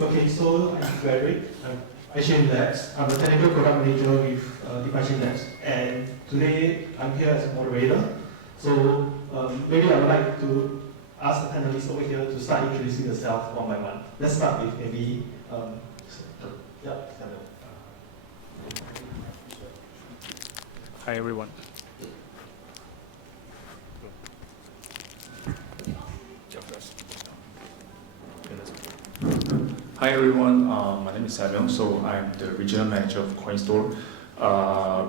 Okay, so I'm Frederick. I'm Asian Labs. I'm a technical product manager with Asian Labs, and today I'm here as a moderator. So maybe I would like to ask the panelists over here to start introducing themselves one by one. Let's start with maybe Samuel. Hi everyone. Hi everyone, my name is Samuel. So I'm the regional manager of CoinStore.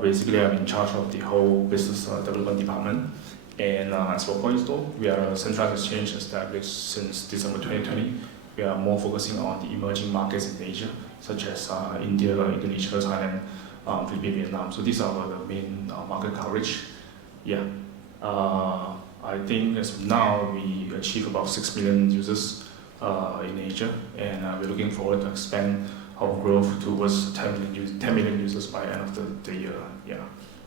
Basically, I'm in charge of the whole business development department. And as for CoinStore, we are a centralized exchange established since December 2020. We are more focusing on the emerging markets in Asia, such as India, Indonesia, Thailand, Philippines, Vietnam. So these are the main market coverage. Yeah. I think as of now, we achieve about 6 million users in Asia, and we're looking forward to expand our growth towards 10 million users by the end of the year. Yeah,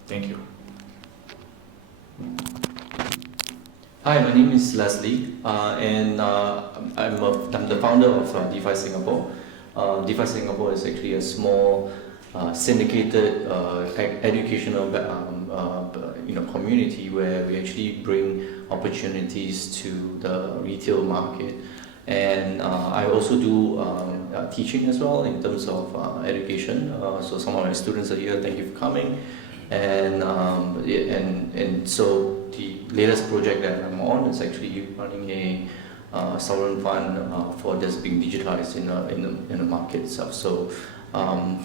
thank you. Hi, my name is Leslie, and I'm the founder of DeFi Singapore. DeFi Singapore is actually a small syndicated educational community where we actually bring opportunities to the retail market. And I also do teaching as well in terms of education. So some of my students are here. Thank you for coming. And so the latest project that I'm on is actually running a sovereign fund for this being digitalized in the market itself. So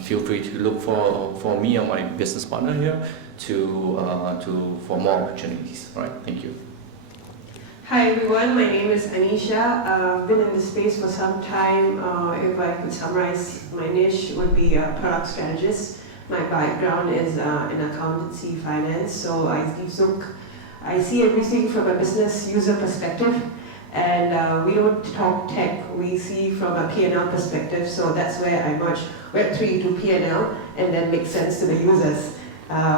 feel free to look for me or my business partner here for more opportunities. All right. Thank you. Hi everyone, my name is Anisha. I've been in this space for some time. If I could summarize, my niche would be a product strategist. My background is in accountancy, finance, so I see everything from a business user perspective, and we don't talk tech, we see from a P&L perspective, so that's where I merge Web3 to P&L and then make sense to the users,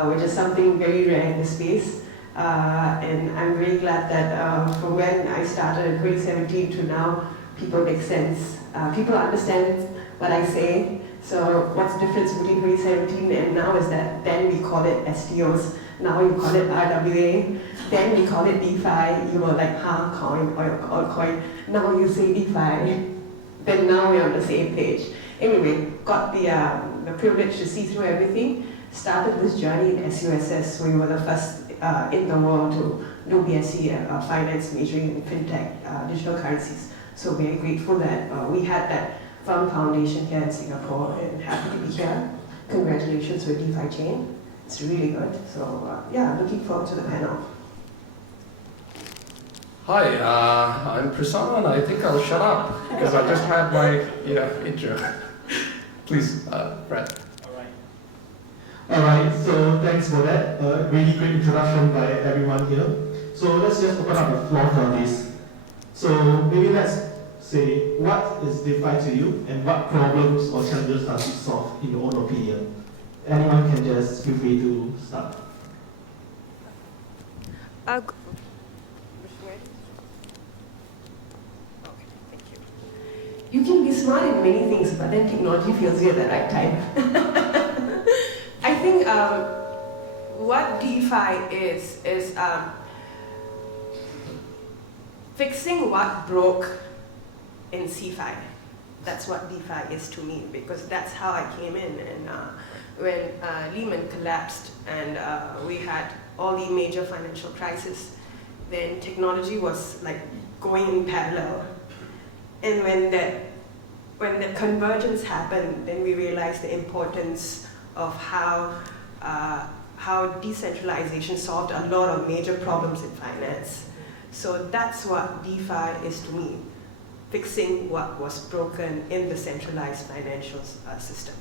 which is something very rare in the space. And I'm very glad that from when I started in 2017 to now, people make sense. People understand what I say. So what's the difference between 2017 and now is that then we call it STOs, now you call it RWA, then we call it DeFi, you were like coin or altcoin, now you say DeFi, then now we're on the same page. Anyway, got the privilege to see through everything, started this journey in SUSS, we were the first in the world to do BSc finance majoring in fintech, digital currencies. So very grateful that we had that firm foundation here in Singapore and happy to be here. Congratulations with DeFi Chain. It's really good. So yeah, looking forward to the panel. Hi, I'm Prasanna and I think I'll shut up because I just had my intro. Please, Brett. Alright, so thanks for that. Really great introduction by everyone here. So let's just open up the floor for this. So maybe let's say, what is DeFi to you and what problems or challenges does it solve in your own opinion? Anyone can just feel free to start. Okay, thank you. You can be smart in many things, but then technology feels you at the right time. I think what DeFi is fixing what broke in CeFi. That's what DeFi is to me, because that's how I came in. And when Lehman collapsed and we had all the major financial crises, then technology was like going in parallel. And when the convergence happened, then we realized the importance of how decentralization solved a lot of major problems in finance. So that's what DeFi is to me, fixing what was broken in the centralized financial system.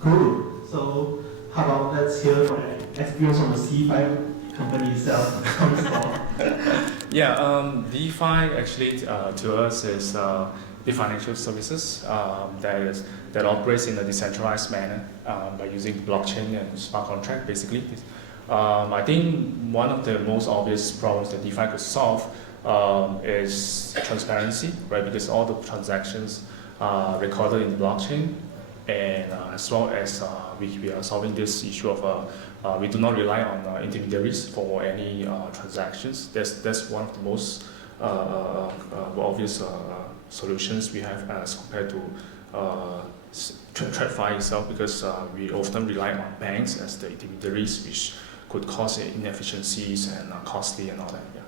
Cool. So how about let's hear from experience from the CeFi company itself. Yeah, DeFi actually to us is the financial services that operates in a decentralized manner by using blockchain and smart contract, basically. I think one of the most obvious problems that DeFi could solve is transparency, right? Because all the transactions are recorded in the blockchain, and as well as we are solving this issue of we do not rely on intermediaries for any transactions. That's one of the most obvious solutions we have as compared to TradFi itself, because we often rely on banks as the intermediaries, which could cause inefficiencies and costly and all that. Yeah.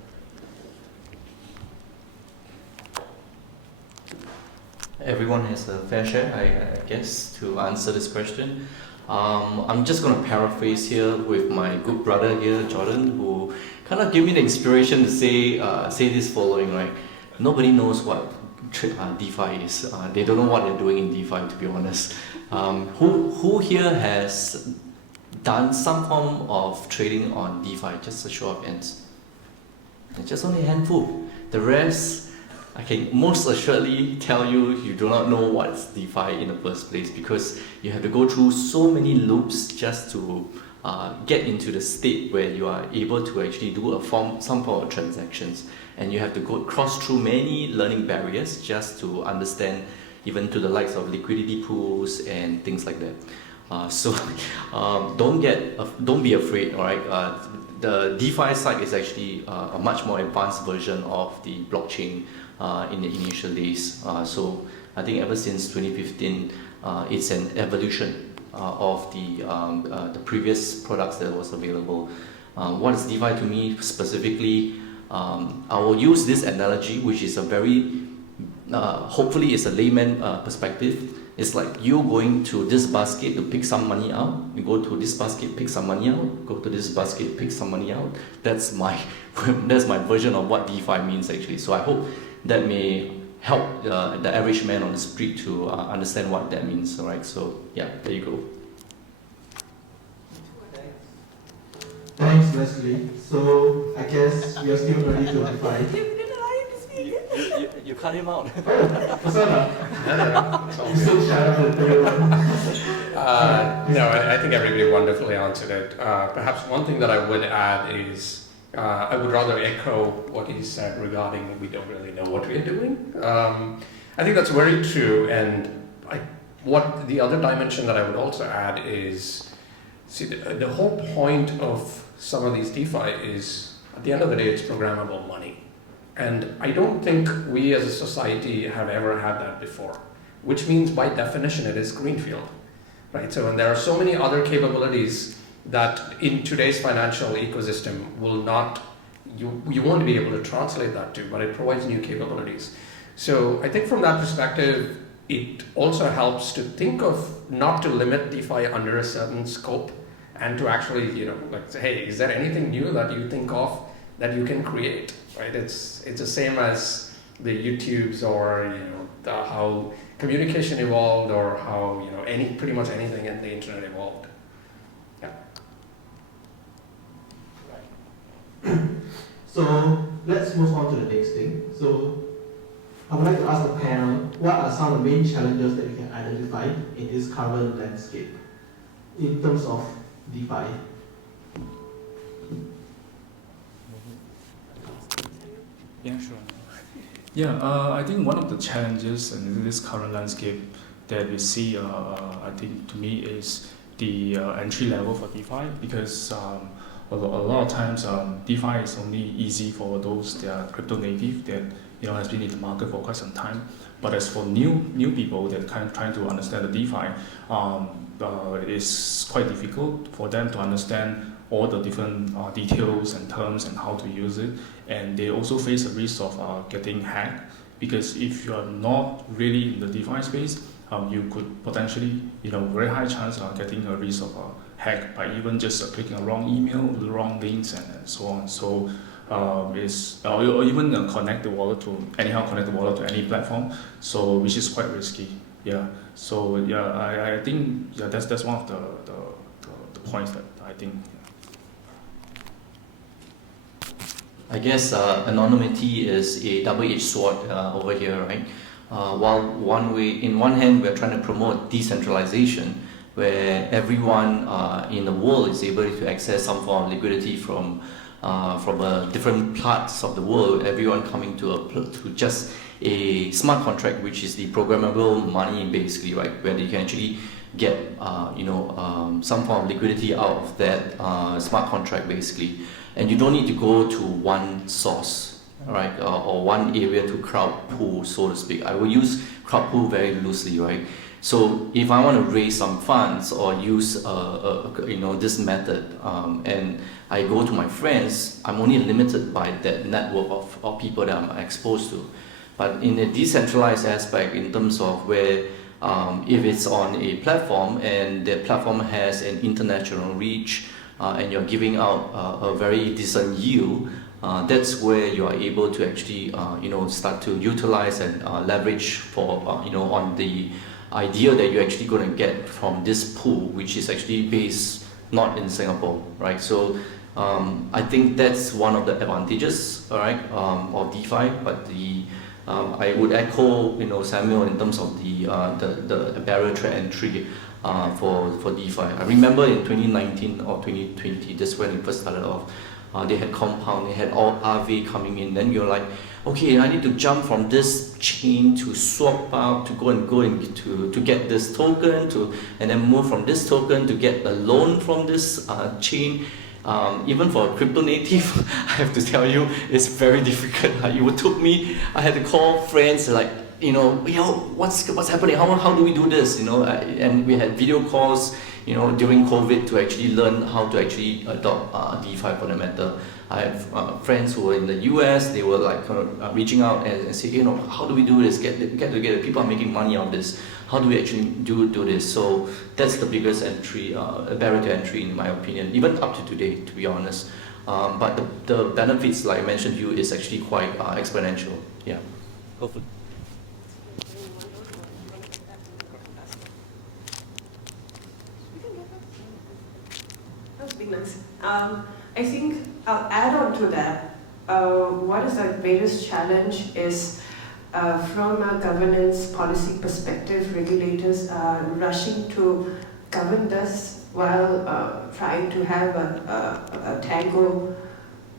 Everyone has a fair share, I guess, to answer this question. I'm just going to paraphrase here with my good brother here, Jordan, who kind of gave me the inspiration to say this following, right? Nobody knows what DeFi is. They don't know what they're doing in DeFi, to be honest. Who here has done some form of trading on DeFi? Just a show of hands. It's just only a handful. The rest, I can most assuredly tell you do not know what's DeFi in the first place, because you have to go through so many loops just to get into the state where you are able to actually do some form of transactions, and you have to cross through many learning barriers just to understand, even to the likes of liquidity pools and things like that. So don't be afraid. All right, the DeFi side is actually a much more advanced version of the blockchain in the initial days. So I think ever since 2015, it's an evolution of the previous products that was available. What is DeFi to me specifically? I will use this analogy, which is a very, hopefully it's a layman perspective. It's like you going to this basket to pick some money out. You go to this basket, pick some money out. Go to this basket, pick some money out. That's my version of what DeFi means actually. So I hope that may help the average man on the street to understand what that means. All right. So yeah, there you go. Thanks, Leslie. So I guess we are still ready to DeFi. You cut him out. Prasanna, you still shout out to everyone. No, I think everybody wonderfully answered it. Perhaps one thing that I would add is I would rather echo what he said regarding we don't really know what we're doing. I think that's very true, and what the other dimension that I would also add is, see, the whole point of some of these DeFi is, at the end of the day, it's programmable money. And I don't think we as a society have ever had that before, which means by definition it is greenfield, right? So, and there are so many other capabilities that in today's financial ecosystem you won't be able to translate that to, but it provides new capabilities. So I think from that perspective, it also helps to think of not to limit DeFi under a certain scope, and to actually, like say, hey, is there anything new that you think of that you can create, right? It's the same as the YouTubes or how communication evolved, or how pretty much anything in the internet evolved. Yeah. So let's move on to the next thing. So I would like to ask the panel, what are some of the main challenges that you can identify in this current landscape in terms of DeFi? Yeah, sure. Yeah, I think one of the challenges in this current landscape that we see, I think to me, is the entry level for DeFi, because a lot of times DeFi is only easy for those that are crypto native that has been in the market for quite some time. But as for new people that kind of trying to understand the DeFi, it's quite difficult for them to understand all the different details and terms and how to use it, and they also face a risk of getting hacked, because if you are not really in the DeFi space, you could potentially, very high chance of getting a risk of hack by even just clicking a wrong email, the wrong links, and so on. So or even connect the wallet to any platform, so which is quite risky. Yeah. So yeah, I think that's one of the points that I think. I guess anonymity is a double-edged sword over here, right? While in one hand we're trying to promote decentralization, where everyone in the world is able to access some form of liquidity from from different parts of the world, everyone coming to just a smart contract, which is the programmable money basically, right, where you can actually get some form of liquidity out of that smart contract basically, and you don't need to go to one source, right, or one area to crowd pool, so to speak. I will use crowd pool very loosely, right? So if I want to raise some funds or use this method, and I go to my friends, I'm only limited by that network of people that I'm exposed to. But in a decentralized aspect, in terms of where if it's on a platform and the platform has an international reach, and you're giving out a very decent yield, that's where you are able to actually start to utilize and leverage for on the idea that you're actually going to get from this pool, which is actually based not in Singapore, right? So I think that's one of the advantages, all right, of DeFi. But I would echo Samuel in terms of the barrier to entry for DeFi. I remember in 2019 or 2020, that's when it first started off. They had Compound, they had all RV coming in. Then you're like, okay, I need to jump from this chain to swap out to go and to get this token and then move from this token to get a loan from this chain. Even for a crypto native, I have to tell you, it's very difficult. It took me, I had to call friends like, what's happening? How do we do this? And we had video calls, during COVID to actually learn how to actually adopt DeFi for the matter. I have friends who were in the US, they were like reaching out and say, how do we do this? Get together. People are making money on this. How do we actually do this? So that's the biggest barrier to entry in my opinion, even up to today, to be honest. But the benefits, like I mentioned to you, is actually quite exponential. Yeah. Hopefully. That's been nice. I think I'll add on to that. What is the greatest challenge is from a governance policy perspective, regulators are rushing to govern this while trying to have a tango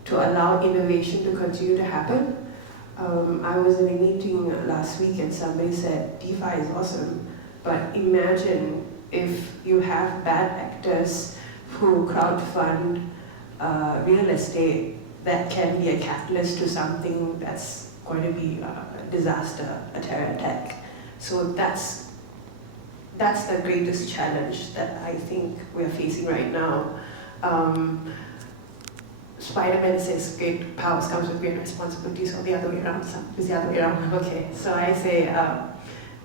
to allow innovation to continue to happen. I was in a meeting last week and somebody said DeFi is awesome, but imagine if you have bad actors who crowdfund real estate that can be a catalyst to something that's going to be a disaster, a terror attack. So that's the greatest challenge that I think we're facing right now. Spider-Man says great powers comes with great responsibilities, or the other way around. It's the other way around. Okay, so I say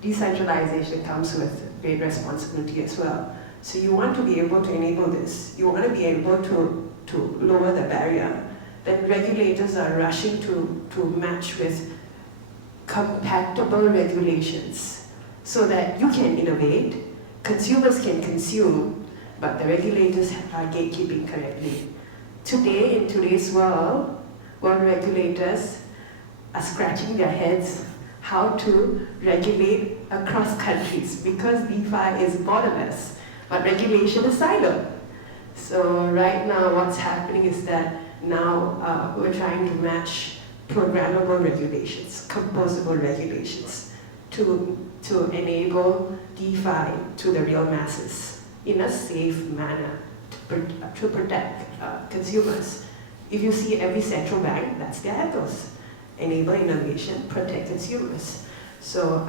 decentralization comes with great responsibility as well. So you want to be able to enable this. You want to be able to lower the barrier. Then regulators are rushing to match with compatible regulations so that you can innovate, consumers can consume, but the regulators are gatekeeping correctly. Today, in today's world regulators are scratching their heads how to regulate across countries because DeFi is borderless, but regulation is siloed. So right now what's happening is that now we're trying to match programmable regulations, composable regulations to enable DeFi to the real masses in a safe manner to protect consumers. If you see every central bank, that's their ethos. Enable innovation, protect consumers. So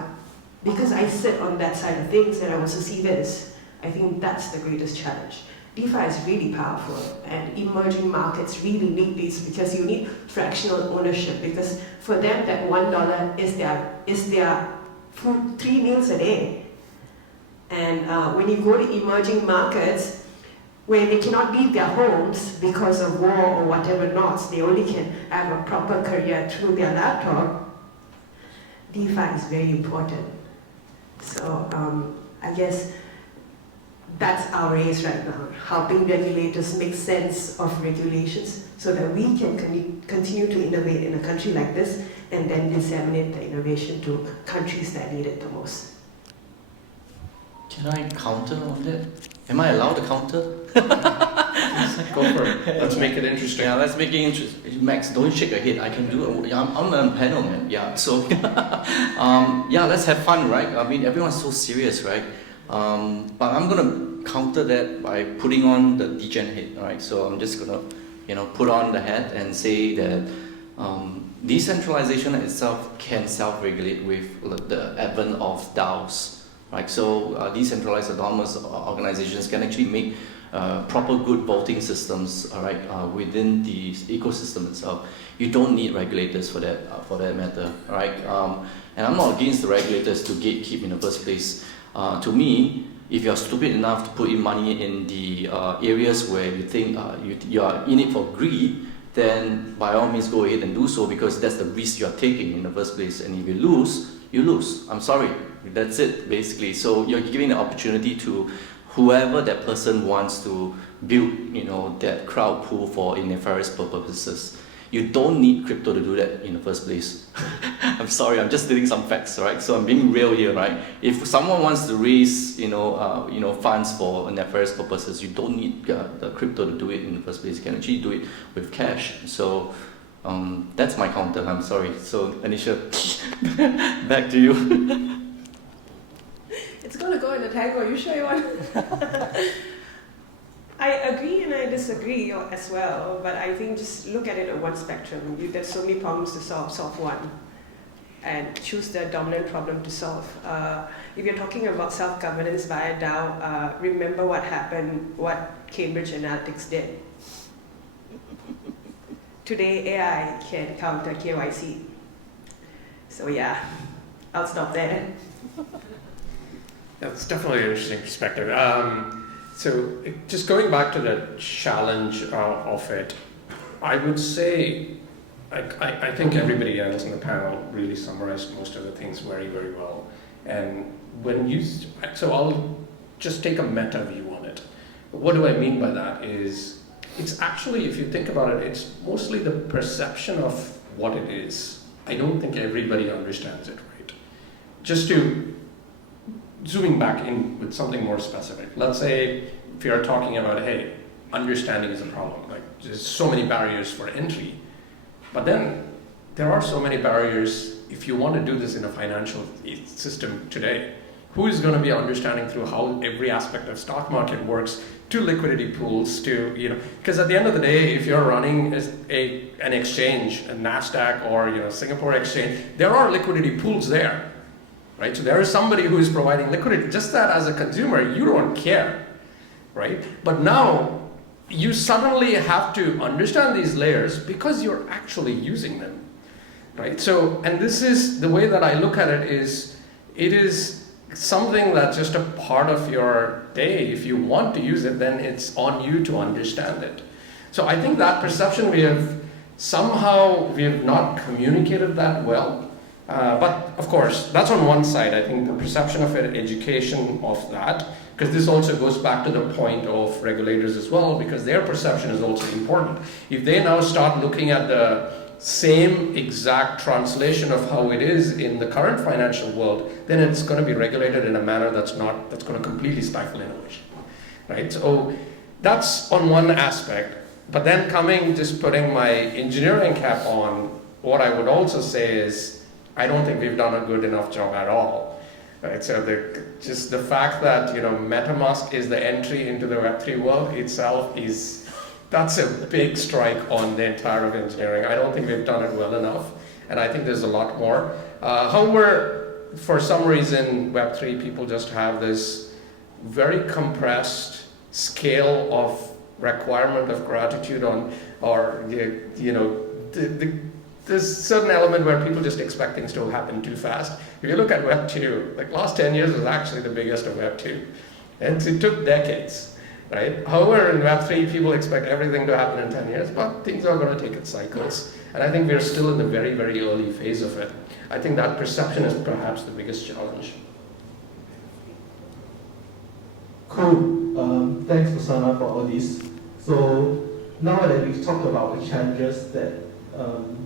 because I sit on that side of things and I also see this, I think that's the greatest challenge. DeFi is really powerful and emerging markets really need this because you need fractional ownership because for them that $1 is their food, 3 meals a day. And when you go to emerging markets where they cannot leave their homes because of war or whatever not, they only can have a proper career through their laptop, DeFi is very important. So I guess that's our race right now, helping regulators make sense of regulations so that we can continue to innovate in a country like this and then disseminate the innovation to countries that need it the most. Can I counter on that? Am I allowed to counter? Go for it. Let's make it interesting. Yeah, let's make it interesting. Max, don't shake your head. I can do it. Yeah, I'm on a panel, man. Yeah, so yeah, let's have fun, right? I mean, everyone's so serious, right? But I'm gonna counter that by putting on the degen head, right? So I'm just gonna, put on the hat and say that decentralization itself can self-regulate with the advent of DAOs, right? So decentralized autonomous organizations can actually make proper good voting systems, all right, within the ecosystem itself. You don't need regulators for that matter, all right? And I'm not against the regulators to gatekeep in the first place. To me, if you're stupid enough to put in money in the areas where you think you are in it for greed, then by all means go ahead and do so, because that's the risk you're taking in the first place. And if you lose, you lose. I'm sorry. That's it, basically. So you're giving the opportunity to whoever that person wants to build, that crowd pool for nefarious purposes. You don't need crypto to do that in the first place. I'm sorry, I'm just stating some facts, right? So I'm being real here, right? If someone wants to raise, funds for nefarious purposes, you don't need the crypto to do it in the first place. You can actually do it with cash. So that's my counter. I'm sorry. So Anisha, back to you. It's gonna go in the tango. You sure you want? I agree and I disagree as well, but I think just look at it on one spectrum. There's so many problems to solve one, and choose the dominant problem to solve. If you're talking about self-governance via DAO, remember what happened, what Cambridge Analytica did. Today, AI can counter KYC. So yeah, I'll stop there. That's definitely an interesting perspective. So just going back to the challenge of it, I would say, I think everybody else in the panel really summarized most of the things very, very well. And so I'll just take a meta view on it. What do I mean by that is, it's actually, if you think about it, it's mostly the perception of what it is. I don't think everybody understands it right. Just to zooming back in with something more specific. Let's say if you're talking about, hey, understanding is a problem. Like, there's so many barriers for entry. But then there are so many barriers if you want to do this in a financial system today. Who is going to be understanding through how every aspect of stock market works, to liquidity pools, to, because at the end of the day, if you're running an exchange, a NASDAQ or Singapore exchange, there are liquidity pools there. Right? So there is somebody who is providing liquidity. Just that as a consumer, you don't care, right? But now you suddenly have to understand these layers because you're actually using them, right? So, and this is the way that I look at it is something that's just a part of your day. If you want to use it, then it's on you to understand it. So I think that perception we have not communicated that well. But of course, that's on one side. I think the perception of it, education of that, because this also goes back to the point of regulators as well, because their perception is also important. If they now start looking at the same exact translation of how it is in the current financial world, then it's going to be regulated in a manner that's going to completely stifle innovation, right? So that's on one aspect. But then just putting my engineering cap on, what I would also say is, I don't think we've done a good enough job at all, right? So just the fact that MetaMask is the entry into the Web3 world itself that's a big strike on the entire of engineering. I don't think we've done it well enough, and I think there's a lot more. However, for some reason, Web3 people just have this very compressed scale of requirement of gratitude there's a certain element where people just expect things to happen too fast. If you look at Web 2, like last 10 years was actually the biggest of Web 2. And it took decades, right? However, in Web 3, people expect everything to happen in 10 years, but things are going to take its cycles. And I think we're still in the very, very early phase of it. I think that perception is perhaps the biggest challenge. Cool. Thanks, Usama, for all this. So now that we've talked about the challenges that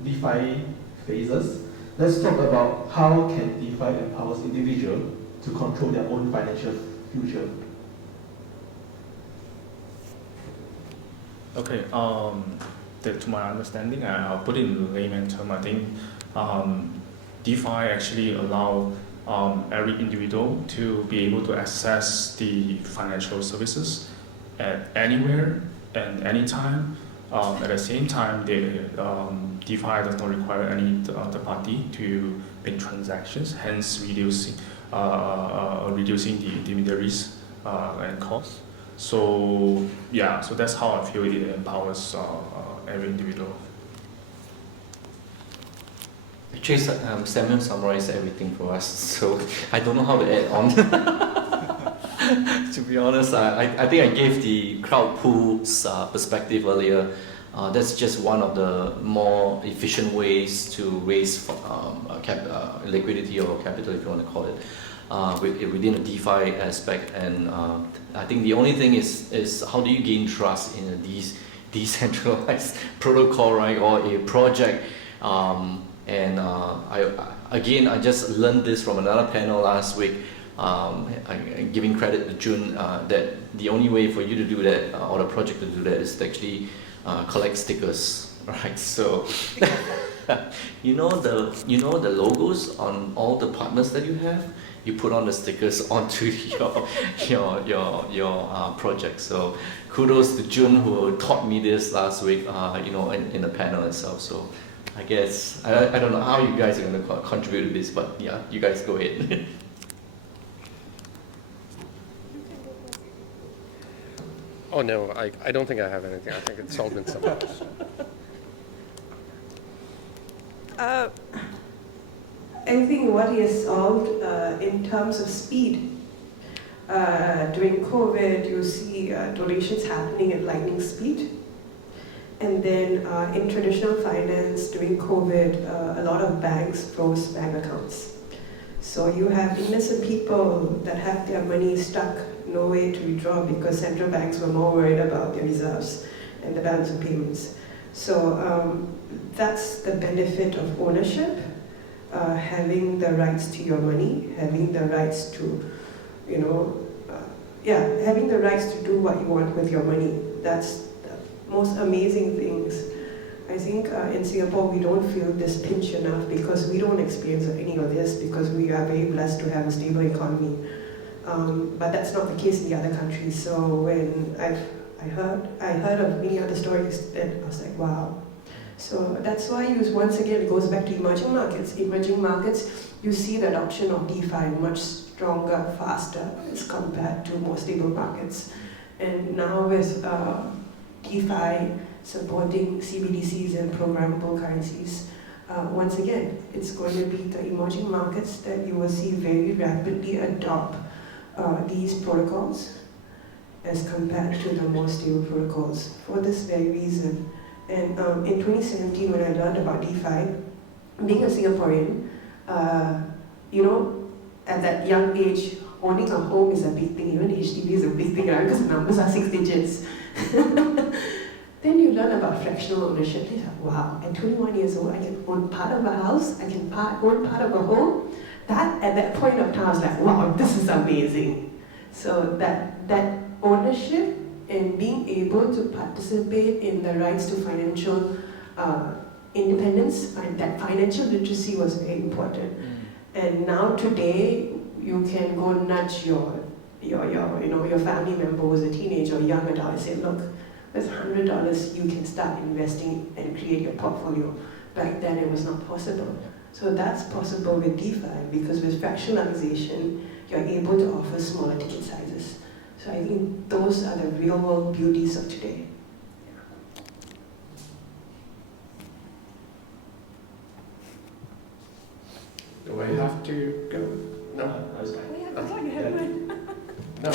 DeFi faces, let's talk about how can DeFi empowers individuals to control their own financial future. Okay. To my understanding, I'll put it in layman term. I think DeFi actually allow every individual to be able to access the financial services at anywhere and anytime. At the same time, DeFi does not require any third party to make transactions, hence reducing the intermediaries and costs. So yeah, so that's how I feel it empowers every individual. Actually, Samuel summarized everything for us, so I don't know how to add on. To be honest, I think I gave the crowd pools perspective earlier. That's just one of the more efficient ways to raise liquidity or capital, if you want to call it, within a DeFi aspect. And I think the only thing is how do you gain trust in these decentralized protocol, right, or a project. I just learned this from another panel last week. Giving credit to Jun, that the only way for you to do that or the project to do that is to actually collect stickers, right? So you know the logos on all the partners that you have. You put on the stickers onto your project. So kudos to Jun who taught me this last week. In the panel itself. So I guess I don't know how you guys are going to contribute to this, but yeah, you guys go ahead. Oh no, I don't think I have anything. I think it's all been somewhere else. I think what he has solved in terms of speed. During COVID, you see donations happening at lightning speed. And then in traditional finance, during COVID, a lot of banks froze bank accounts. So you have innocent people that have their money stuck, no way to withdraw because central banks were more worried about their reserves and the balance of payments. So that's the benefit of ownership, having the rights to your money, having the rights to, having the rights to do what you want with your money. That's the most amazing things. I think in Singapore we don't feel this pinch enough because we don't experience any of this because we are very blessed to have a stable economy. But that's not the case in the other countries. So when I heard of many other stories, and I was like, wow. So that's why once again it goes back to emerging markets. Emerging markets, you see the adoption of DeFi much stronger, faster as compared to more stable markets. And now with DeFi supporting CBDCs and programmable currencies, once again, it's going to be the emerging markets that you will see very rapidly adopt these protocols as compared to the more stable protocols for this very reason. And in 2017, when I learned about DeFi, being a Singaporean, at that young age, owning a home is a big thing. Even HDB is a big thing, right? Because the numbers are 6 digits. Then you learn about fractional ownership. You're like, wow, at 21 years old, I can own part of a house, I can own part of a home. That, at that point of time, I was like, wow, this is amazing. So that ownership and being able to participate in the rights to financial independence, and that financial literacy was very important. And now today, you can go nudge your family member who's a teenager or young adult and say, look, with $100, you can start investing and create your portfolio. Back then, it was not possible. So that's possible with DeFi because with fractionalization, you're able to offer smaller ticket sizes. So I think those are the real world beauties of today. Do I have to go? No? No.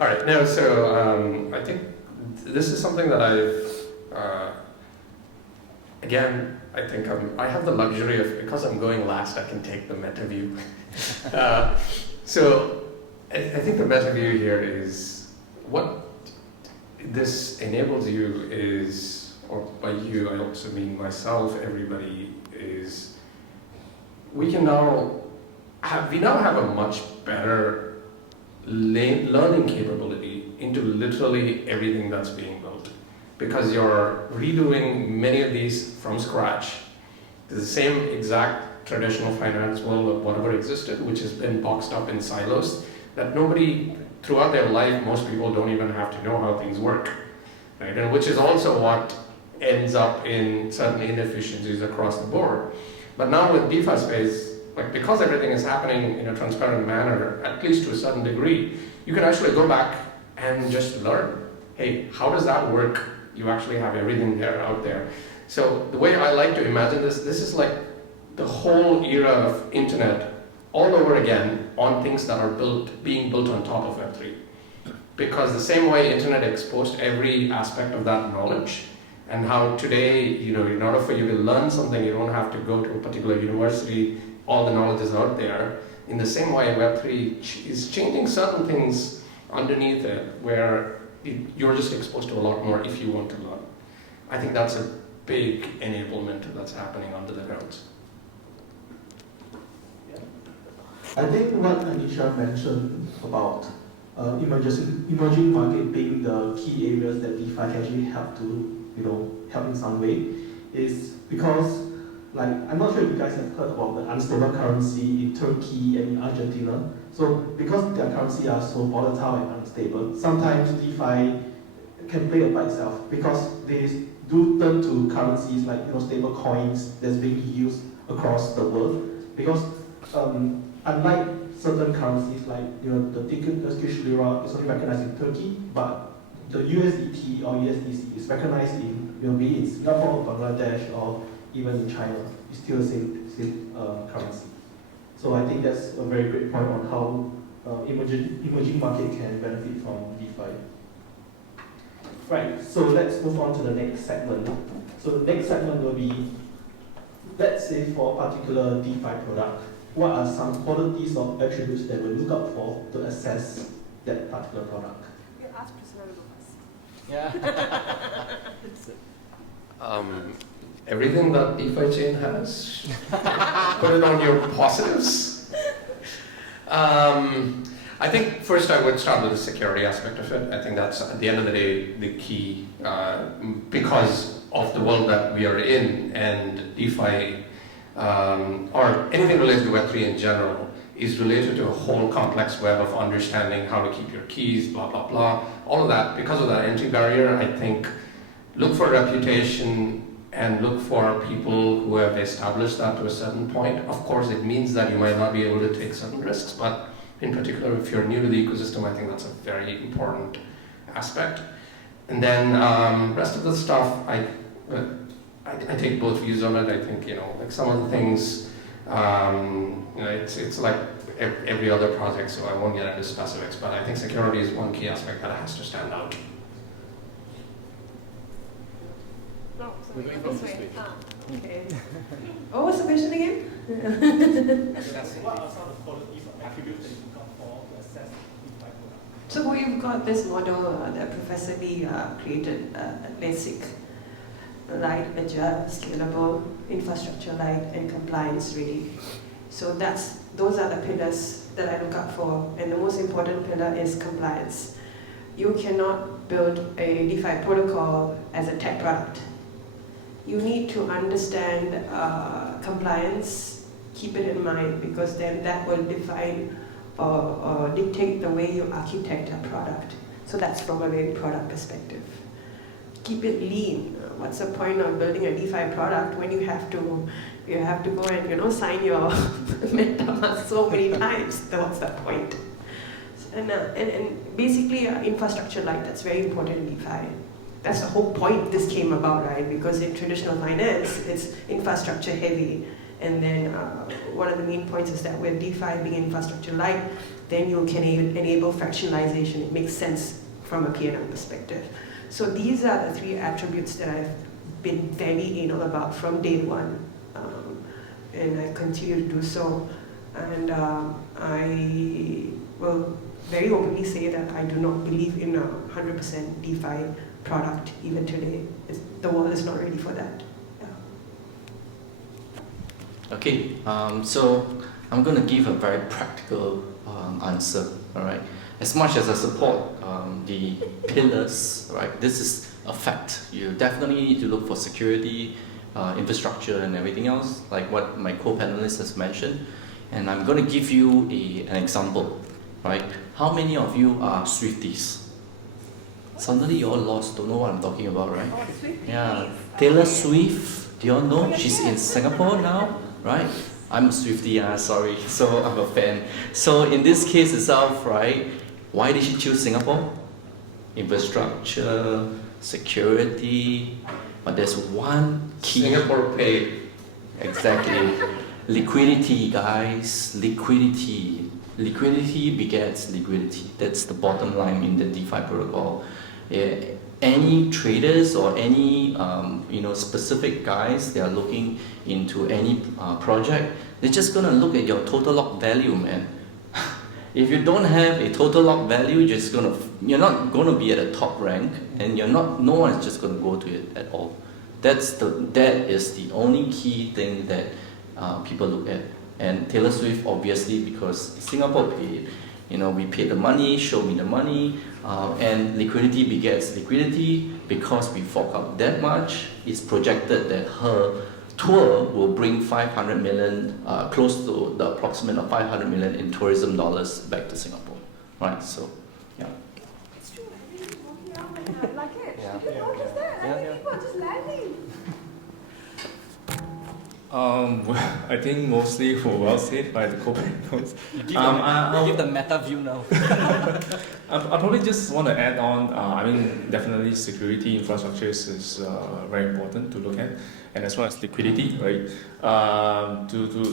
All right. No. So I think this is something that again, I think I have the luxury of, because I'm going last, I can take the meta view. So I think the meta view here is what this enables you is, or by you I also mean myself, everybody, is we now have a much better learning capability into literally everything that's being built. because you're redoing many of these from scratch. The same exact traditional finance world of whatever existed, which has been boxed up in silos, that nobody, throughout their life, most people don't even have to know how things work, right? And which is also what ends up in certain inefficiencies across the board. But now with DeFi space, like because everything is happening in a transparent manner, at least to a certain degree, you can actually go back and just learn. Hey, how does that work? You actually have everything there out there. So the way I like to imagine this is like the whole era of internet all over again on things that are being built on top of Web3. Because the same way internet exposed every aspect of that knowledge, and how today, in order for you to learn something, you don't have to go to a particular university, all the knowledge is out there. In the same way, Web3 is changing certain things underneath it, where you're just exposed to a lot more if you want to learn. I think that's a big enablement that's happening under the ground. I think what Anisha mentioned about emerging market being the key areas that DeFi can actually help to, help in some way, is because, like, I'm not sure if you guys have heard about the unstable currency in Turkey and in Argentina. So because their currency are so volatile and unstable, sometimes DeFi can play by itself because they do turn to currencies like stable coins that's being used across the world. Because unlike certain currencies like the Turkish lira is only recognized in Turkey, but the USDT or USDC is recognized in be it in Singapore, Bangladesh, or even in China. It's still the same currency. So I think that's a very great point on how emerging market can benefit from DeFi. Right, so let's move on to the next segment. So the next segment will be, let's say for a particular DeFi product, what are some qualities or attributes that we look out for to assess that particular product? You ask Priscilla to go first. Yeah. Everything that DeFi chain has, put it on your positives. I think first I would start with the security aspect of it. I think that's, at the end of the day, the key, because of the world that we are in, and DeFi, or anything related to Web3 in general, is related to a whole complex web of understanding how to keep your keys, blah, blah, blah. All of that, because of that entry barrier, I think look for reputation and look for people who have established that to a certain point. Of course, it means that you might not be able to take certain risks, but in particular, if you're new to the ecosystem, I think that's a very important aspect. And then rest of the stuff, I take both views on it. I think, like some of the things, it's like every other project, so I won't get into specifics, but I think security is one key aspect that has to stand out. No, so We're going from this way. Okay. What was the question again? What are some of the qualities or attributes that you look out for to assess DeFi product? So we've got this model that Professor Lee created, basic, light, agile, scalable, infrastructure light, and compliance ready. So those are the pillars that I look out for, and the most important pillar is compliance. You cannot build a DeFi protocol as a tech product. You need to understand compliance, keep it in mind, because then that will define or dictate the way you architect a product. So that's from a very product perspective. Keep it lean. What's the point of building a DeFi product when you have to go and sign your MetaMask so many times? What's the point? And basically infrastructure like that's very important in DeFi. That's the whole point this came about, right? Because in traditional finance, it's infrastructure heavy. And then one of the main points is that with DeFi being infrastructure light, then you can enable fractionalization. It makes sense from a P&L perspective. So these are the three attributes that I've been very anal about from day one. And I continue to do so. And I will very openly say that I do not believe in a 100% DeFi product even today. The world is not ready for that. Okay, so I'm going to give a very practical answer, all right? As much as I support the pillars, right? This is fact. You definitely need to look for security, infrastructure, and everything else, like what my co-panelist has mentioned. And I'm going to give you an example, right? How many of you are Swifties? Suddenly you all lost, don't know what I'm talking about, right? Oh, Swifties. Yeah, Taylor Swift, do you all know? She's in Singapore now, right? I'm a Swiftie, sorry, so I'm a fan. So in this case itself, right, why did she choose Singapore? Infrastructure, security, but there's one key. Singapore paid. Exactly. Liquidity, guys. Liquidity. Liquidity begets liquidity. That's the bottom line in the DeFi protocol. Any traders or any specific guys that are looking into any project, they're just gonna look at your total lock value, man. If you don't have a total lock value, you're not gonna be at a top rank, and no one is just gonna go to it at all. That is the only key thing that people look at. And Taylor Swift, obviously, because Singapore paid, we paid the money, show me the money, and liquidity begets liquidity. Because we fork out that much, it's projected that her tour will bring 500 million, close to the approximate of 500 million in tourism dollars back to Singapore, right? So, yeah. It's true, everyone's walking around like it. Yeah. Did you notice that? I mean, people are just landing. I think mostly well said by the co-panelists. You give, I'll- give the meta view now. I probably just want to add on. Definitely security infrastructure is very important to look at, and as well as liquidity, right?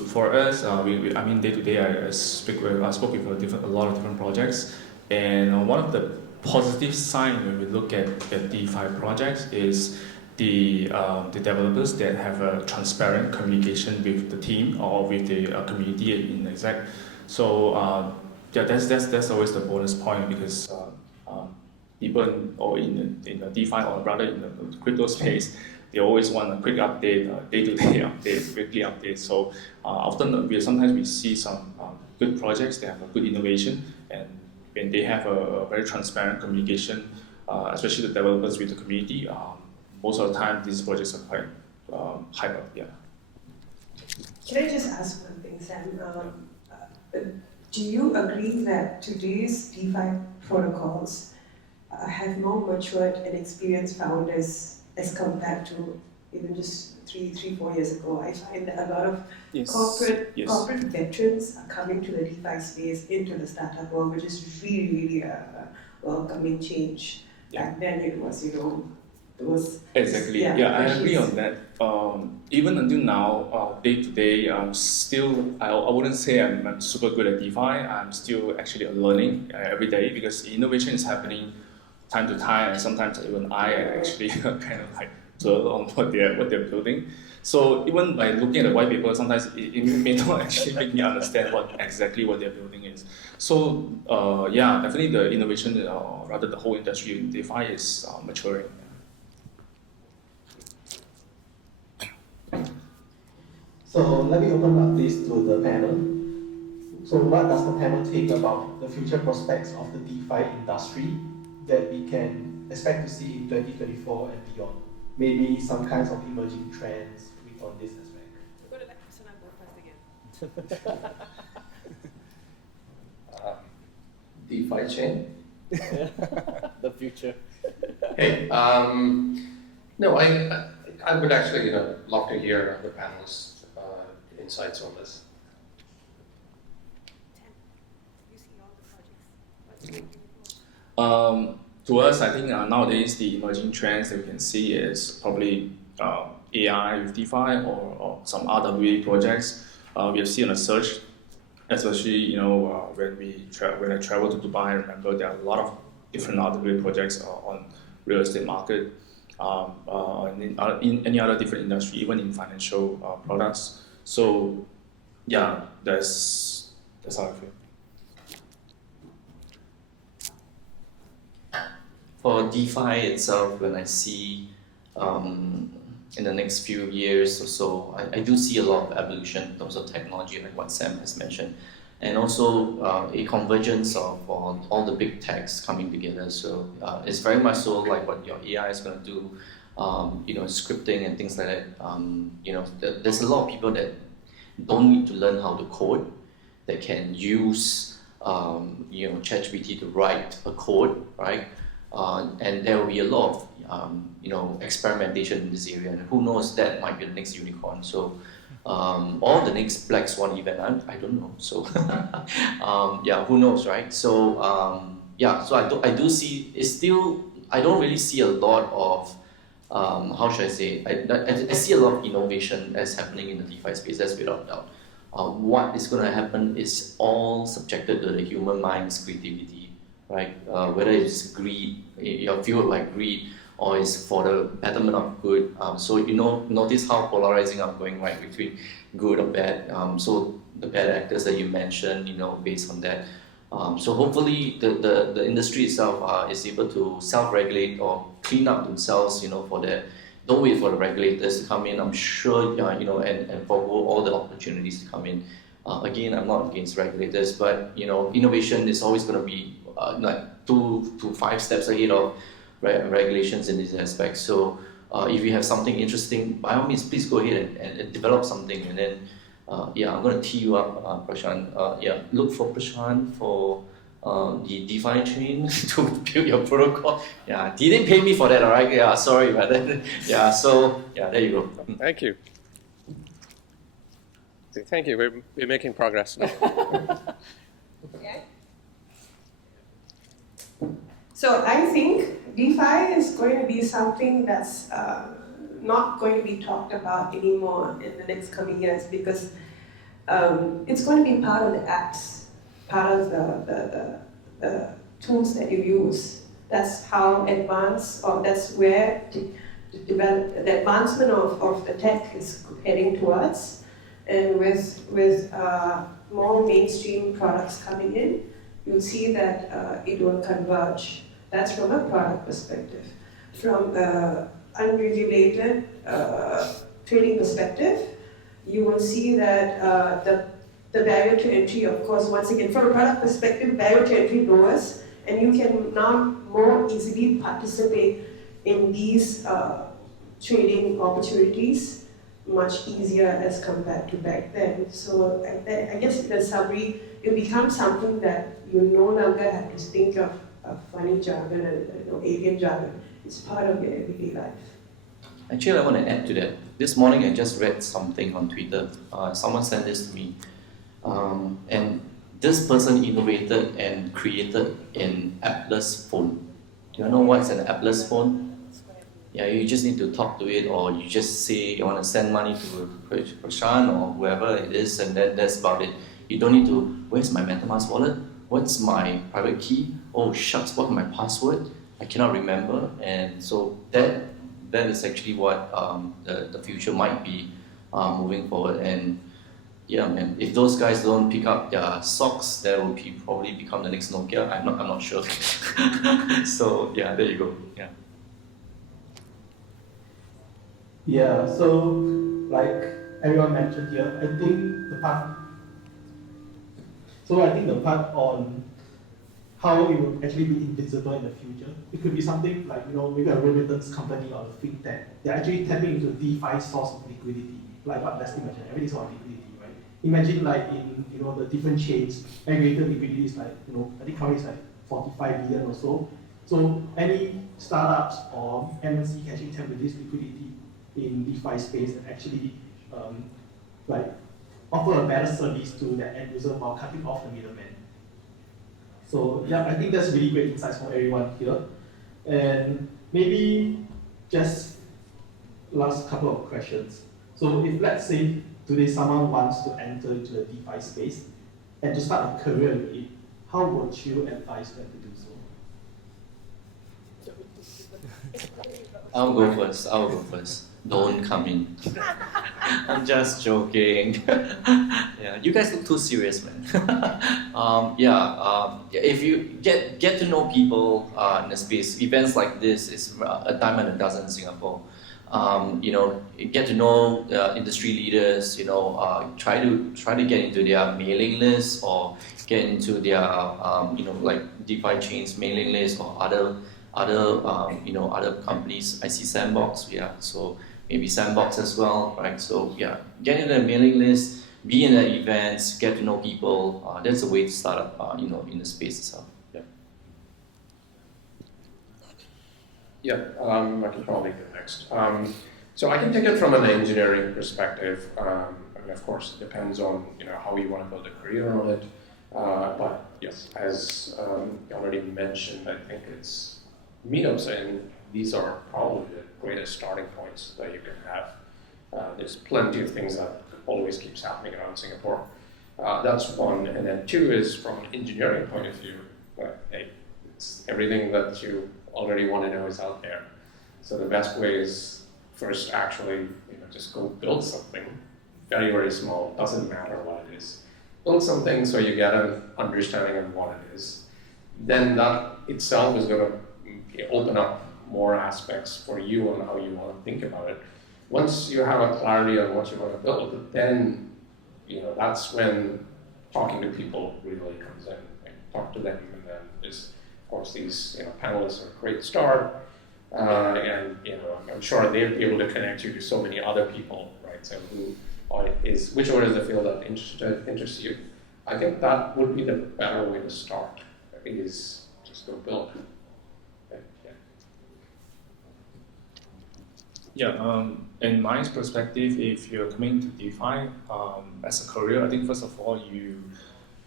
For us, day to day, I spoke with a lot of different projects, and one of the positive signs when we look at DeFi projects is the developers that have a transparent communication with the team or with the community in exact. So that's always the bonus point, because people in the DeFi, or rather in the crypto space, they always want a quick update, day-to-day update, weekly update. So sometimes we see some good projects, they have a good innovation, and when they have a very transparent communication, especially the developers with the community, most of the time these projects are quite hype up. Yeah. Can I just ask one thing, Sam? Do you agree that today's DeFi protocols have more matured and experienced founders as compared to even just 4 years ago? I find that a lot of corporate veterans are coming to the DeFi space, into the startup world, which is really, really a welcoming change. Yeah. Back then it was, Exactly. Yeah, I agree on that. Even until now, day to day, still, I wouldn't say I'm super good at DeFi. I'm still actually learning every day, because innovation is happening time to time, and sometimes even I actually kind of like dwell on what they're building. So even by looking at the white paper, sometimes it may not actually make me understand what they're building is. So definitely the innovation, rather the whole industry in DeFi is maturing. So let me open up this to the panel. So what does the panel think about the future prospects of the DeFi industry that we can expect to see in 2024 and beyond? Maybe some kinds of emerging trends on this aspect. We're going to let Prasanna go first again. DeFi chain. The future. Hey, no, I would actually love to hear the panelists' insights on this. You see all the projects. What's your To us, I think nowadays the emerging trends that we can see is probably AI with DeFi, or some RWA projects. We have seen a surge, especially when I travel to Dubai. I remember there are a lot of different RWA projects on real estate market, in any other different industry, even in financial products. So yeah, that's how I feel. For DeFi itself, when I see in the next few years or so, I do see a lot of evolution in terms of technology, like what Sam has mentioned. and also a convergence of all the big techs coming together. So it's very much so like what your AI is going to do, scripting and things like that. There's a lot of people that don't need to learn how to code, that can use ChatGPT to write a code, right? And there will be a lot of experimentation in this area, and who knows, that might be the next unicorn. So or the next Black Swan event, I don't know. So who knows, right? So so I do see, it's still, I don't really see a lot of how should I say, I see a lot of innovation as happening in the DeFi space, that's without doubt. What is going to happen is all subjected to the human mind's creativity, right? Whether it's greed, you're fueled by greed, or it's for the betterment of good. So notice how polarizing I'm going, right, between good or bad. So the bad actors that you mentioned, based on that. So hopefully the industry itself is able to self-regulate or clean up themselves, for that. Don't wait for the regulators to come in. I'm sure, and forgo all the opportunities to come in. Again, I'm not against regulators, but innovation is always going to be like 2 to 5 steps ahead of regulations in these aspects. So if you have something interesting, by all means, please go ahead and develop something. And then, I'm going to tee you up, Prashant. Look for Prashant for the DeFi chain to build your protocol. He didn't pay me for that, all right? Sorry, but then, there you go. Thank you. Thank you. We're making progress now. So I think DeFi is going to be something that's not going to be talked about anymore in the next coming years, because it's going to be part of the apps, part of the tools that you use. That's how advanced, or that's where the advancement of the tech is heading towards. And with more mainstream products coming in, you'll see that it will converge. That's from a product perspective. From an unregulated trading perspective, you will see that the barrier to entry, of course, once again, from a product perspective, barrier to entry lowers, and you can now more easily participate in these trading opportunities much easier as compared to back then. So I guess in the summary, it becomes something that you no longer have to think of funny jargon and alien jargon. It's part of your everyday life. Actually, I want to add to that. This morning, I just read something on Twitter. Someone sent this to me. And this person innovated and created an appless phone. Do you know what's an appless phone? You just need to talk to it, or you just say you want to send money to Prashant or whoever it is, and that's about it. You don't need to, where's my MetaMask wallet? What's my private key? Oh shucks, what's my password? I cannot remember. And so that is actually what the future might be moving forward. And man, if those guys don't pick up their socks, that will probably become the next Nokia. I'm not sure. So there you go. So like everyone mentioned here, I think the part on how it will actually be invisible in the future, it could be something like, maybe a remittance company or a fintech. They're actually tapping into DeFi source of liquidity, like what Leslie mentioned, everything's about liquidity, right? Imagine like in, the different chains, aggregated liquidity is like, I think currently it's like 45 billion or so. So any startups or MNC can actually tap into this liquidity in DeFi space and actually offer a better service to the end user while cutting off the middleman. So I think that's really great insights for everyone here. And maybe just last couple of questions. So if let's say today someone wants to enter into the DeFi space and to start a career in it, how would you advise them to do so? I'll go first. Don't come in. I'm just joking. You guys look too serious, man. If you get to know people in the space, events like this is a dime a dozen in Singapore. you know, get to know industry leaders, you know, try to get into their mailing list or get into their you know, like DeFi chains mailing list or other you know, other companies. I see Sandbox, yeah, so maybe Sandbox as well, right? So yeah, get into the mailing list, be in the events, get to know people. That's a way to start up, you know, in the space itself. Yeah. Yeah, I can probably go next. So I can take it from an engineering perspective. I mean, of course, it depends on, you know, how you want to build a career on it. But yes, as you already mentioned, I think it's meetups, and these are probably the greatest starting points that you can have. There's plenty of things that always keeps happening around Singapore. That's one, and then two is from an engineering point of view. Hey, it's everything that you already want to know is out there. So the best way is first actually, you know, just go build something very, very small. Doesn't matter what it is. Build something so you get an understanding of what it is. Then that itself is going to open up more aspects for you on how you want to think about it. Once you have a clarity on what you want to build, then, you know, that's when talking to people really comes in. Like, talk to them, and then there's, of course, these, you know, panelists are a great start, and, you know, I'm sure they'll be able to connect you to so many other people, right? So whichever is the field that interests you. I think that would be the better way to start. Is just go build. Yeah, in my perspective, if you're coming to DeFi as a career, I think first of all, you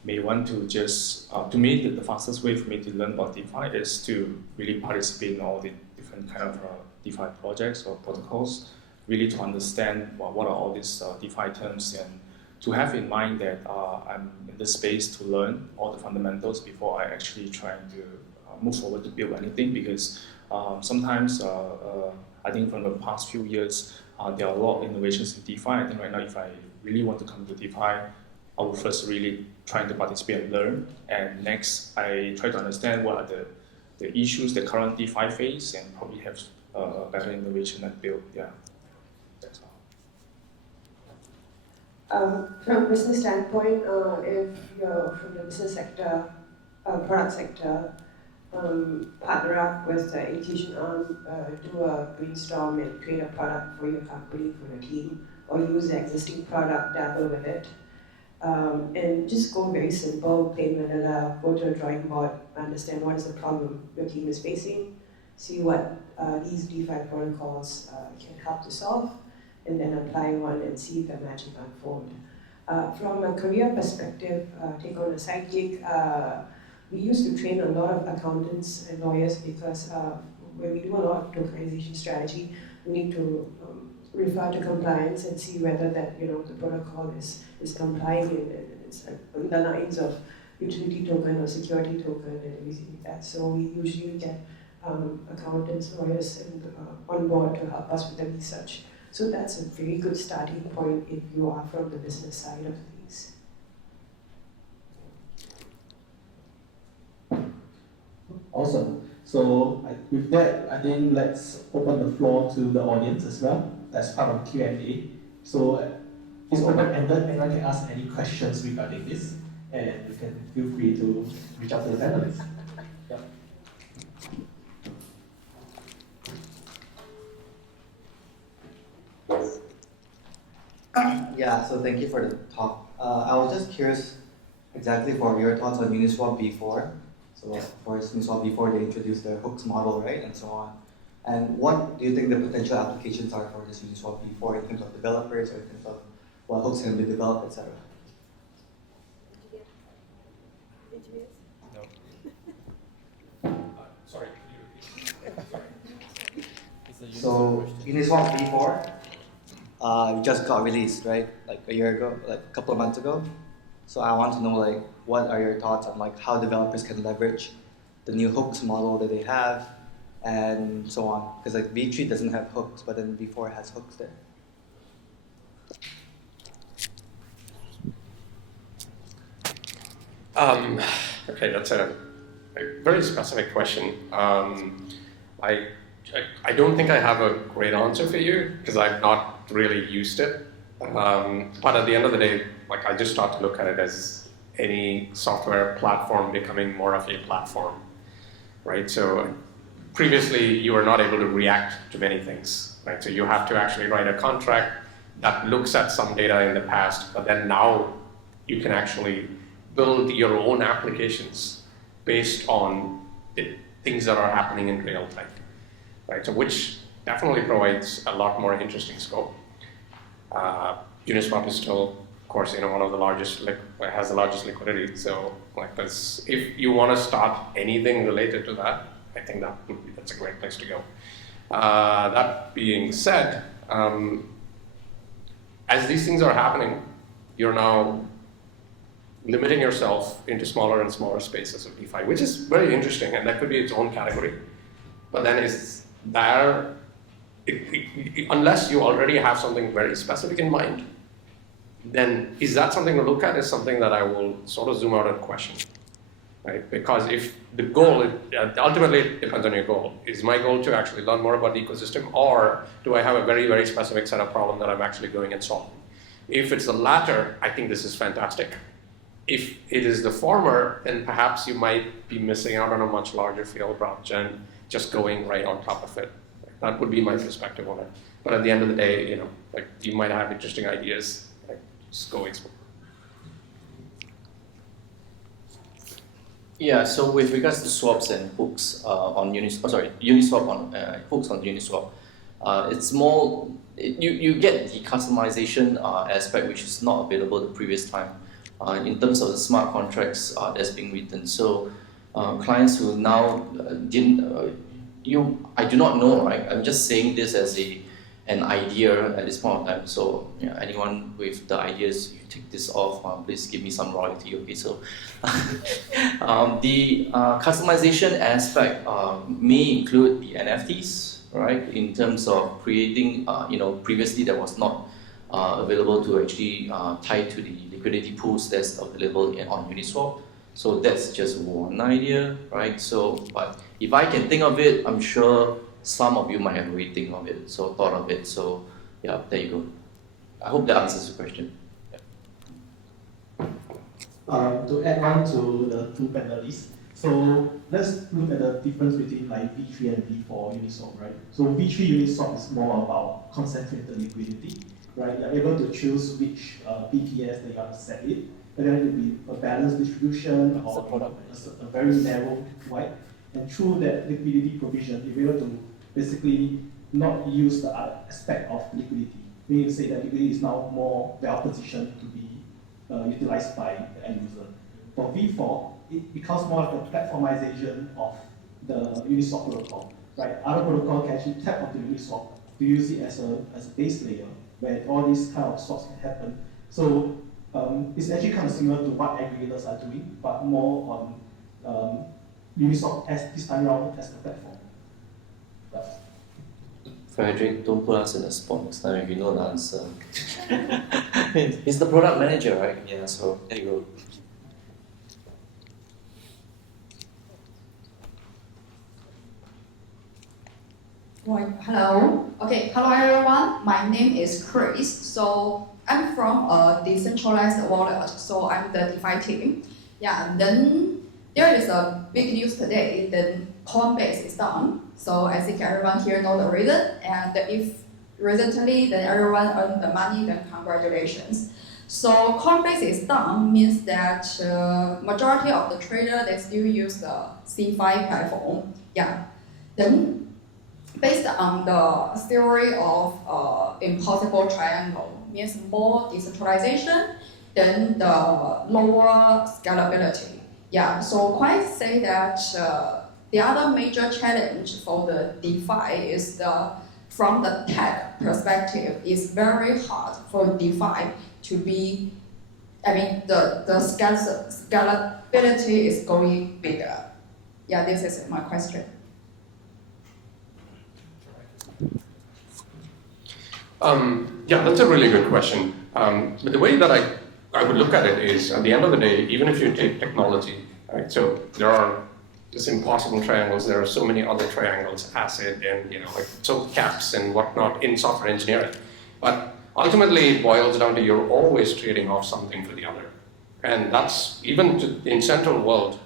may want to just, to me, the fastest way for me to learn about DeFi is to really participate in all the different kind of DeFi projects or protocols, really to understand what are all these DeFi terms, and to have in mind that I'm in this space to learn all the fundamentals before I actually try to move forward to build anything, because sometimes I think from the past few years, there are a lot of innovations in DeFi. I think right now, if I really want to come to DeFi, I will first really try to participate and learn. And next, I try to understand what are the issues that current DeFi face, and probably have better innovation and build. Yeah, that's all. From a business standpoint, if you're from the business sector, product sector, partner up with the innovation arm, do a brainstorm and create a product for your company, for your team, or use the existing product, dabble with it. And just go very simple, plain vanilla, go to a drawing board, understand what is the problem your team is facing, see what these DeFi protocols can help to solve, and then apply one and see the magic unfold. From a career perspective, take on a side gig. We used to train a lot of accountants and lawyers because when we do a lot of tokenization strategy, we need to refer to compliance and see whether that, you know, the protocol is complying and it's on the lines of utility token or security token and everything like that. So we usually get accountants, lawyers on board to help us with the research. So that's a very good starting point if you are from the business side of things. Awesome. So with that, I think let's open the floor to the audience as well. That's part of Q&A. So it's open-ended. Anyone can ask any questions regarding this, and you can feel free to reach out to the panelists. Yeah. Yeah, so thank you for the talk. I was just curious exactly for your thoughts on Uniswap V4. So of course, Uniswap V4, they introduced their hooks model, right, and so on. And what do you think the potential applications are for this Uniswap V4 in terms of developers or in terms of what hooks can be developed, etc.? Sorry, So Uniswap V4 just got released, right? Like a year ago, like a couple of months ago. So I want to know, like, what are your thoughts on like how developers can leverage the new hooks model that they have, and so on? Because like V3 doesn't have hooks, but then V4 has hooks there. Okay, that's a very specific question. I I don't think I have a great answer for you because I've not really used it. But at the end of the day, like I just start to look at it as any software platform becoming more of a platform, right? So previously you were not able to react to many things, right? So you have to actually write a contract that looks at some data in the past, but then now you can actually build your own applications based on the things that are happening in real time, right? So which definitely provides a lot more interesting scope. Uniswap is still, of course, one of the largest, has the largest liquidity. So if you want to start anything related to that, I think that's a great place to go. That being said, as these things are happening, you're now limiting yourself into smaller and smaller spaces of DeFi, which is very interesting, and that could be its own category. But then unless you already have something very specific in mind, then is that something to look at? Is something that I will sort of zoom out and question, right? Because if the goal, ultimately it depends on your goal. Is my goal to actually learn more about the ecosystem, or do I have a very, very specific set of problem that I'm actually going and solving? If it's the latter, I think this is fantastic. If it is the former, then perhaps you might be missing out on a much larger field rather than just going right on top of it. That would be my perspective on it. But at the end of the day, you might have interesting ideas. Just go explore. Yeah, so with regards to swaps and hooks on Uniswap on hooks on Uniswap, it's more you get the customization aspect which is not available the previous time in terms of the smart contracts that's being written. So clients who now I do not know, right? I'm just saying this as an idea at this point of time. So anyone with the ideas, you take this off, please give me some royalty. Okay, so the customization aspect may include the NFTs, right? In terms of creating, previously that was not available to actually tie to the liquidity pools that's available on Uniswap. So that's just one idea, right? So, but if I can think of it, I'm sure some of you might have already thought of it. So, yeah, there you go. I hope that answers the question. To add on to the two panelists, so let's look at the difference between V3 and V4 Uniswap, right? So V3 Uniswap is more about concentrated liquidity, right? You're able to choose which BPS that you want to set it, whether it will be a balanced distribution or a very narrow wide. And through that liquidity provision, you're able to basically not use the other aspect of liquidity. Meaning to say that liquidity is now more well positioned to be utilized by the end user. For V4, it becomes more like a platformization of the Uniswap protocol, right? Other protocol can actually tap onto Uniswap to use it as a base layer where all these kind of swaps can happen. So it's actually kind of similar to what aggregators are doing, but more on Uniswap as this time around as the platform. Frederick, don't put us in a spot next time if you know the answer. He's the product manager, right? Yeah, so there you go. Right. Hello. Okay. Hello, everyone. My name is Chris. So I'm from a decentralized wallet. So I'm the DeFi team. Yeah. And then there is a big news today. Then Coinbase is down. So I think everyone here knows the reason. And if recently then everyone earned the money, then congratulations. So Coinbase is down means that majority of the traders they still use the C5 platform. Yeah. Then based on the theory of impossible triangle, means more decentralization, then the lower scalability. Yeah, so quite say that the other major challenge for the DeFi is from the tech perspective, it's very hard for DeFi to be, the scalability is going bigger. Yeah, this is my question. Yeah, that's a really good question. But the way that I would look at it is, at the end of the day, even if you take technology, right? So there are this impossible triangles. There are so many other triangles, ACID and like so caps and whatnot in software engineering. But ultimately, it boils down to you're always trading off something for the other. And that's even in central world,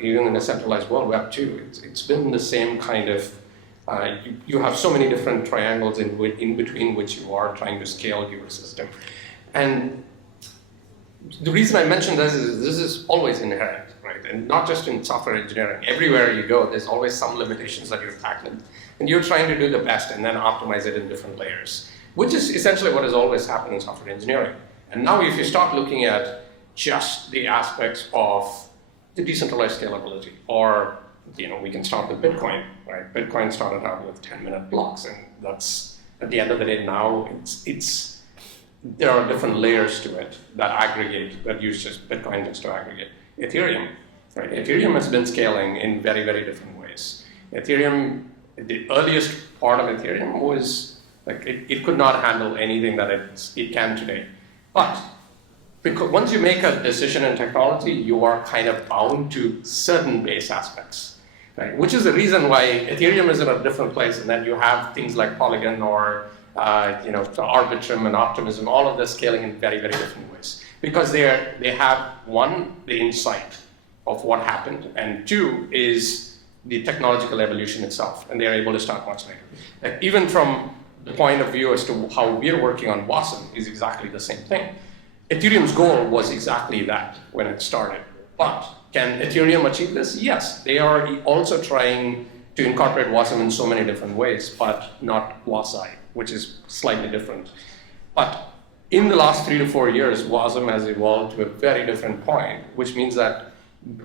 even in a centralized world, Web 2, it's been the same kind of, you have so many different triangles in between which you are trying to scale your system. And the reason I mention this is always inherent, right? And not just in software engineering. Everywhere you go, there's always some limitations that you're tackling. And you're trying to do the best and then optimize it in different layers, which is essentially what has always happened in software engineering. And now if you start looking at just the aspects of the decentralized scalability, or we can start with Bitcoin, right? Bitcoin started out with 10-minute blocks, and that's at the end of the day now there are different layers to it that aggregate, that use just Bitcoin just to aggregate. Ethereum, right? Ethereum has been scaling in very, very different ways. Ethereum, the earliest part of Ethereum was like it could not handle anything that it can today, but because once you make a decision in technology, you are kind of bound to certain base aspects, right? Which is the reason why Ethereum is in a different place, and then you have things like Polygon or Arbitrum and Optimism, all of this scaling in very, very different ways. Because they have, one, the insight of what happened, and two is the technological evolution itself, and they're able to start much later. Like even from the point of view as to how we're working on WASM is exactly the same thing. Ethereum's goal was exactly that when it started. But can Ethereum achieve this? Yes. They are also trying to incorporate WASM in so many different ways, but not WASI, which is slightly different. But in the last 3 to 4 years, WASM has evolved to a very different point, which means that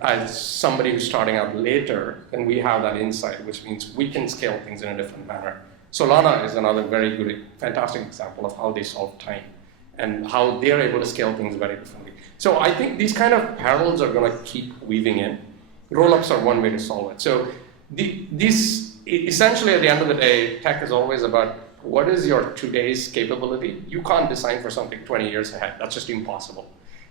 as somebody who's starting out later, then we have that insight, which means we can scale things in a different manner. Solana is another very good, fantastic example of how they solve time and how they're able to scale things very differently. So I think these kind of parallels are going to keep weaving in. Rollups are one way to solve it. So essentially at the end of the day, tech is always about what is your today's capability. You can't design for something 20 years ahead. That's just impossible.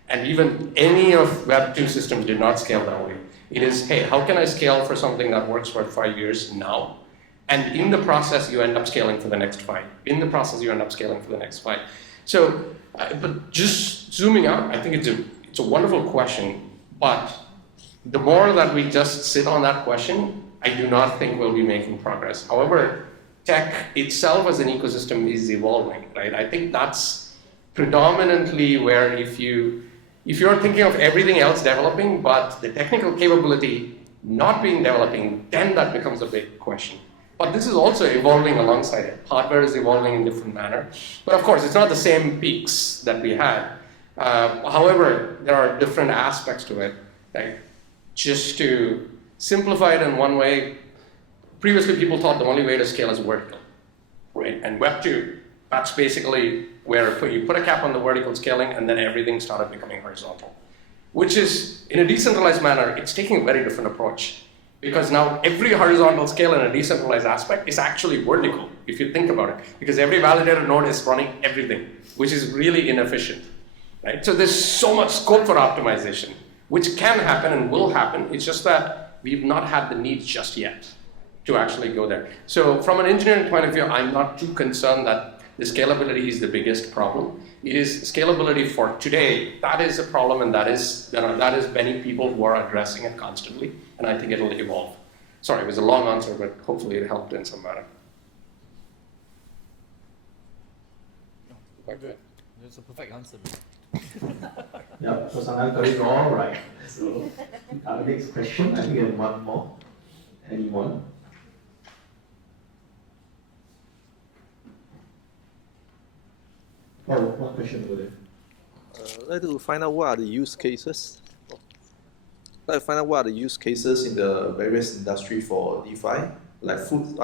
And even any of Web 2 systems did not scale that way. It is, hey, how can I scale for something that works for 5 years now? And in the process, you end up scaling for the next 5. In the process, you end up scaling for the next 5. So, but just zooming out, I think it's a wonderful question, but the more that we just sit on that question, I do not think we'll be making progress. However, tech itself as an ecosystem is evolving, right? I think that's predominantly where if you're thinking of everything else developing, but the technical capability not being developing, then that becomes a big question. But this is also evolving alongside it. Hardware is evolving in different manner. But of course, it's not the same peaks that we had. However, there are different aspects to it. Like, just to simplify it in one way, previously people thought the only way to scale is vertical, right? And Web 2, that's basically where you put a cap on the vertical scaling and then everything started becoming horizontal. Which is, in a decentralized manner, it's taking a very different approach. Because now every horizontal scale in a decentralized aspect is actually vertical, if you think about it. Because every validator node is running everything, which is really inefficient, right? So there's so much scope for optimization, which can happen and will happen. It's just that we've not had the need just yet to actually go there. So from an engineering point of view, I'm not too concerned that the scalability is the biggest problem. It is scalability for today. That is a problem, and that is many people who are addressing it constantly, and I think it'll evolve. Sorry, it was a long answer, but hopefully it helped in some manner. Quite good. That's a perfect answer. Yeah, so Sanal got it all right. So, next question, I think we have one more. Anyone? Oh, one question over there. I'd like to find out what are the use cases. I'd like to find out what are the use cases in the various industry for DeFi, like food,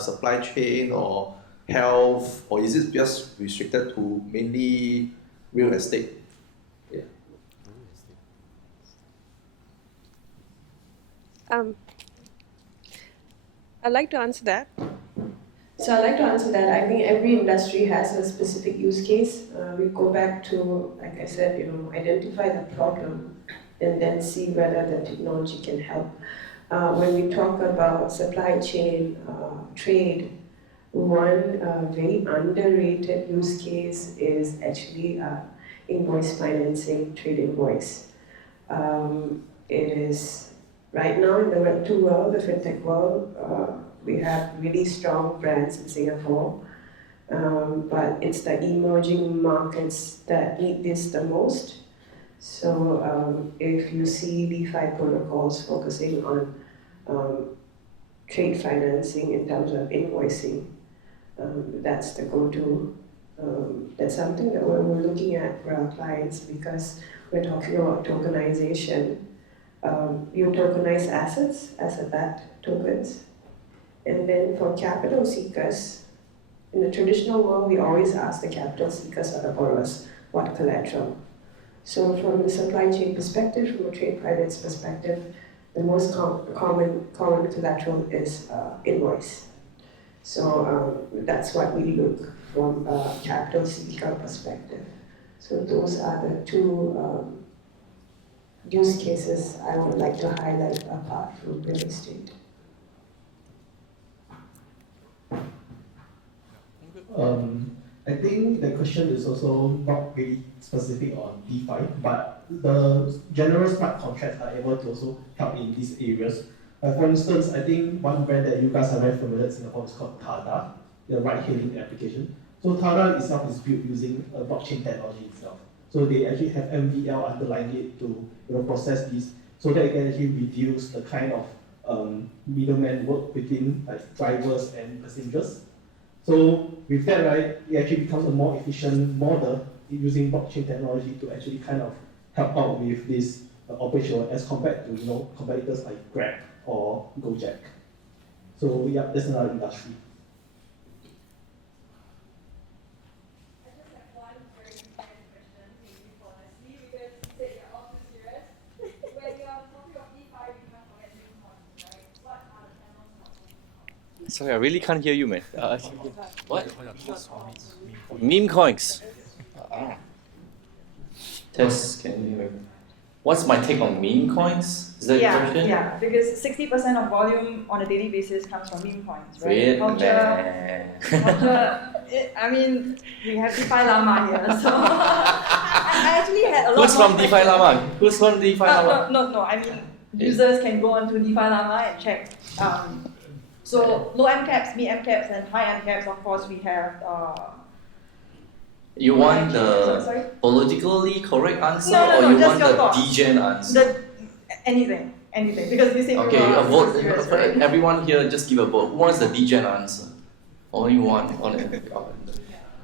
supply chain or health, or is it just restricted to mainly real estate? Yeah. I'd like to answer that. I think every industry has a specific use case. We go back to, like I said, identify the problem and then see whether the technology can help. When we talk about supply chain trade, one very underrated use case is actually invoice financing, trade invoice. It is right now in the Web2 world, the fintech world, we have really strong brands in Singapore, but it's the emerging markets that need this the most. So if you see DeFi protocols focusing on trade financing in terms of invoicing, that's the go-to. That's something that we're looking at for our clients because we're talking about tokenization. You tokenize assets, asset-backed tokens. And then for capital seekers, in the traditional world, we always ask the capital seekers or the borrowers what collateral. So from the supply chain perspective, from a trade finance perspective, the most common collateral is invoice. So that's what we look from a capital seeker perspective. So those are the two use cases I would like to highlight apart from real estate. I think the question is also not really specific on DeFi, but the general smart contracts are able to also help in these areas. For instance, I think one brand that you guys are very familiar in Singapore is called Tada, the ride-hailing application. So Tada itself is built using blockchain technology itself. So they actually have MVL underlying it to process these, so that it can actually reduce the kind of middleman work between like drivers and passengers. So with that, right, it actually becomes a more efficient model using blockchain technology to actually kind of help out with this operation as compared to competitors like Grab or Gojek. So yeah, that's another industry. Sorry, I really can't hear you, man. What? Meme coins. Tess, can you hear me? What's my take on meme coins? Is that the question? Yeah, because 60% of volume on a daily basis comes from meme coins, right? Weird, Culture, I mean, we have DeFi Llama here, so I actually had a lot Who's more from DeFi Llama? Who's from DeFi Llama? No, I mean, users can go onto DeFi Llama and check. So low MCAPs, mid MCAPs, and high MCAPs, of course, we have. You want the sorry? politically correct answer, No, or you just want your the thoughts. degen answer? Anything, because you say Okay, people a are vote. serious, right? Everyone here, just give a vote. Who wants the degen answer? Only one.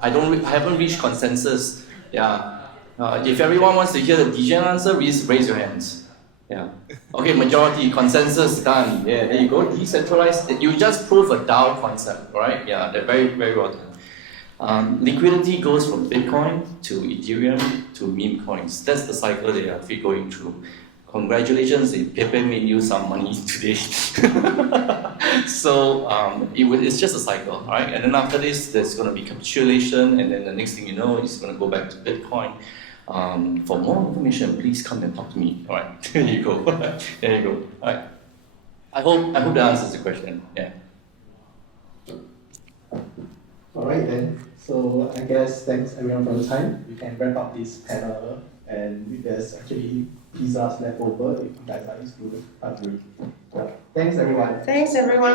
I haven't reached consensus. Yeah. If everyone wants to hear the degen answer, raise your hands. Yeah. Okay, majority, consensus, done. Yeah, there you go. Decentralized. You just prove a DAO concept, right? Yeah, they're very, very well done. Liquidity goes from Bitcoin to Ethereum to meme coins. That's the cycle they are going through. Congratulations, Pepe made you some money today. So it's just a cycle, right? And then after this, there's going to be capitulation, and then the next thing you know, it's going to go back to Bitcoin. For more information, please come and talk to me. All right, there you go. There you go. All right. I hope that answers the question. Yeah. All right then. So I guess thanks everyone for the time. We can wrap up this panel, and there's actually pizzas left over if you guys are excluded. Thanks everyone. Thanks everyone.